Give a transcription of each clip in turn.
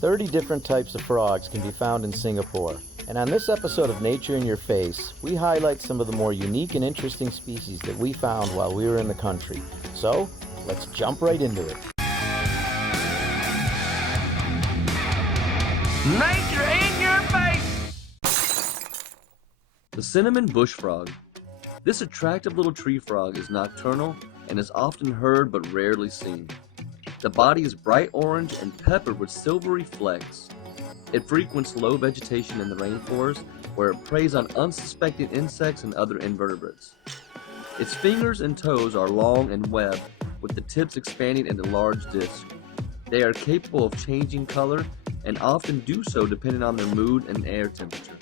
30 different types of frogs can be found in Singapore. And on this episode of Nature in Your Face, we highlight some of the more unique and interesting species that we found while we were in the country. So, let's jump right into it. Nature in Your Face! The cinnamon bush frog. This attractive little tree frog is nocturnal and is often heard but rarely seen. The body is bright orange and peppered with silvery flecks. It frequents low vegetation in the rainforest where it preys on unsuspecting insects and other invertebrates. Its fingers and toes are long and webbed, with the tips expanding into large discs. They are capable of changing color and often do so depending on their mood and air temperature.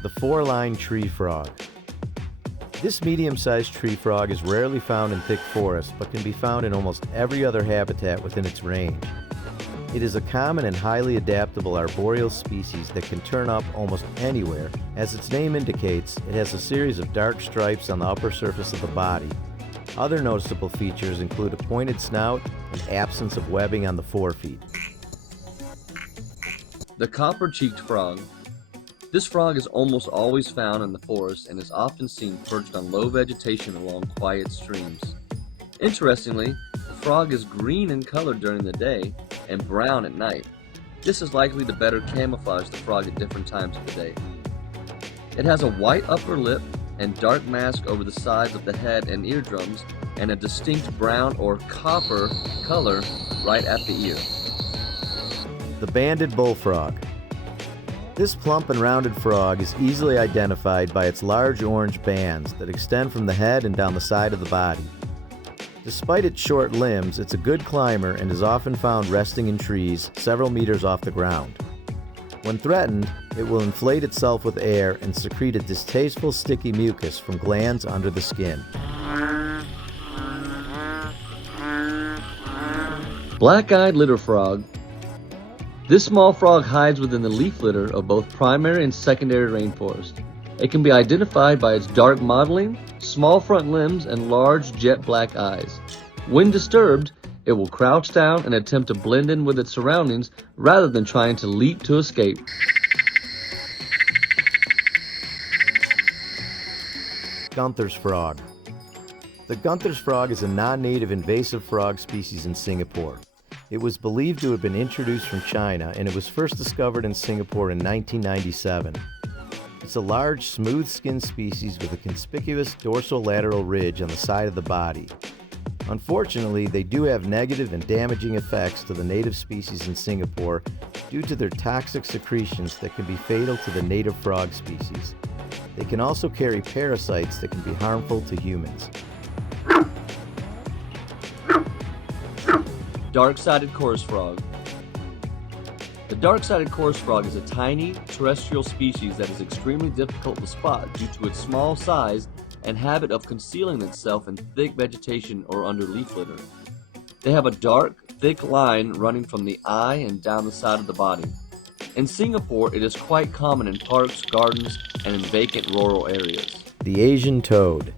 The four-line tree frog. This medium-sized tree frog is rarely found in thick forests, but can be found in almost every other habitat within its range. It is a common and highly adaptable arboreal species that can turn up almost anywhere. As its name indicates, it has a series of dark stripes on the upper surface of the body. Other noticeable features include a pointed snout and absence of webbing on the forefeet. The copper-cheeked frog. This frog is almost always found in the forest and is often seen perched on low vegetation along quiet streams. Interestingly, the frog is green in color during the day and brown at night. This is likely to better camouflage the frog at different times of the day. It has a white upper lip and dark mask over the sides of the head and eardrums, and a distinct brown or copper color right at the ear. The banded bullfrog. This plump and rounded frog is easily identified by its large orange bands that extend from the head and down the side of the body. Despite its short limbs, it's a good climber and is often found resting in trees several meters off the ground. When threatened, it will inflate itself with air and secrete a distasteful sticky mucus from glands under the skin. Black-eyed litter frog. This small frog hides within the leaf litter of both primary and secondary rainforest. It can be identified by its dark mottling, small front limbs, and large jet black eyes. When disturbed, it will crouch down and attempt to blend in with its surroundings rather than trying to leap to escape. Gunther's frog. The Gunther's frog is a non-native invasive frog species in Singapore. It was believed to have been introduced from China, and it was first discovered in Singapore in 1997. It's a large, smooth-skinned species with a conspicuous dorsolateral ridge on the side of the body. Unfortunately, they do have negative and damaging effects to the native species in Singapore due to their toxic secretions that can be fatal to the native frog species. They can also carry parasites that can be harmful to humans. Dark-sided chorus frog. The dark-sided chorus frog is a tiny, terrestrial species that is extremely difficult to spot due to its small size and habit of concealing itself in thick vegetation or under leaf litter. They have a dark, thick line running from the eye and down the side of the body. In Singapore, it is quite common in parks, gardens, and in vacant rural areas. The Asian toad.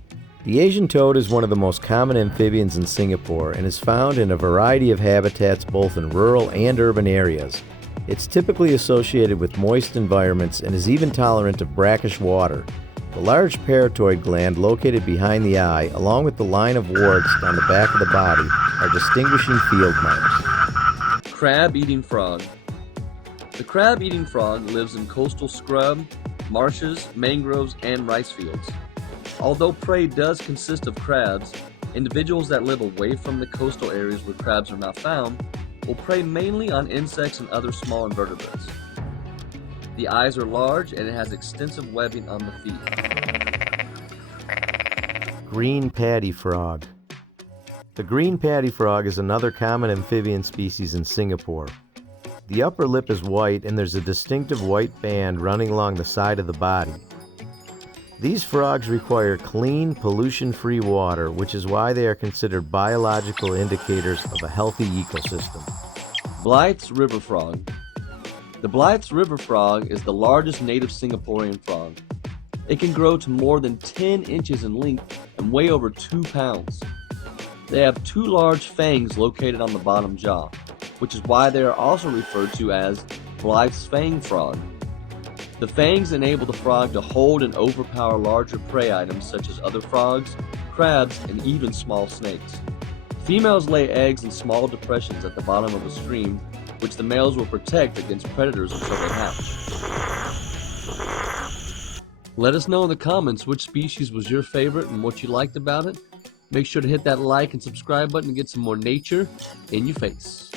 The Asian toad is one of the most common amphibians in Singapore and is found in a variety of habitats both in rural and urban areas. It's typically associated with moist environments and is even tolerant of brackish water. The large parotoid gland located behind the eye, along with the line of warts down the back of the body, are distinguishing field marks. Crab-eating frog. The crab-eating frog lives in coastal scrub, marshes, mangroves, and rice fields. Although prey does consist of crabs, individuals that live away from the coastal areas where crabs are not found will prey mainly on insects and other small invertebrates. The eyes are large and it has extensive webbing on the feet. Green paddy frog. The green paddy frog is another common amphibian species in Singapore. The upper lip is white and there's a distinctive white band running along the side of the body. These frogs require clean, pollution-free water, which is why they are considered biological indicators of a healthy ecosystem. Blyth's river frog. The Blyth's river frog is the largest native Singaporean frog. It can grow to more than 10 inches in length and weigh over 2 pounds. They have 2 large fangs located on the bottom jaw. which is why they are also referred to as Blyth's fang frog. The fangs enable the frog to hold and overpower larger prey items such as other frogs, crabs, and even small snakes. Females lay eggs in small depressions at the bottom of a stream, which the males will protect against predators until they hatch. Let us know in the comments which species was your favorite and what you liked about it. Make sure to hit that like and subscribe button to get some more nature in your face.